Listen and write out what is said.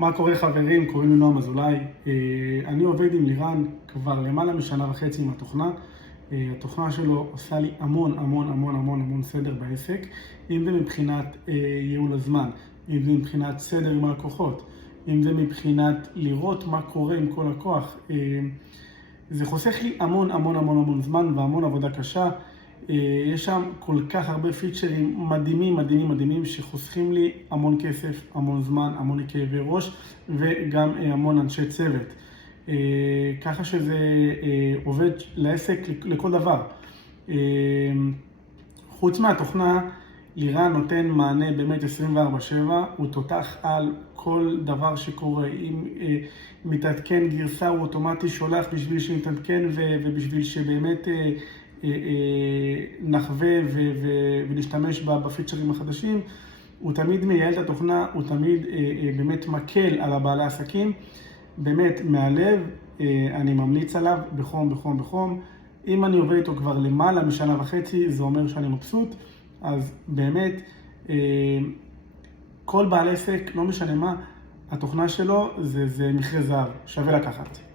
מה קורה חברים? קוראים לי נועם אזולאי. אני עובד עם לירן כבר למעלה משנה וחצי עם התוכנה. התוכנה שלו עושה לי המון סדר בעסק. אם זה מבחינת ייעול הזמן, אם זה מבחינת סדר עם הלקוחות, אם זה מבחינת לראות מה קורה עם כל לקוח. זה חוסך לי המון זמן והמון עבודה קשה. יש שם כל כך הרבה פיצ'רים מדהימים שחוסכים לי המון כסף, המון זמן, המון כאבי ראש וגם המון אנשי צוות. ככה שזה עובד לעסק לכל דבר. חוץ מהתוכנה, לירן נותן מענה באמת 24/7, הוא תותח על כל דבר שקורה. אם מתעדכן גרסה, הוא אוטומטי שולח בשביל שנתעדכן ובשביל שבאמת נחווה ונשתמש בפיצ'רים החדשים. הוא תמיד מייעל את התוכנה, הוא תמיד באמת מקל על הבעלי עסקים. באמת מהלב, אני ממליץ עליו בחום. אם אני עובד איתו כבר למעלה משנה וחצי, זה אומר שאני מבסוט. אז באמת, כל בעל עסק, לא משנה מה, התוכנה שלו זה מכרה זהב, שווה לקחת.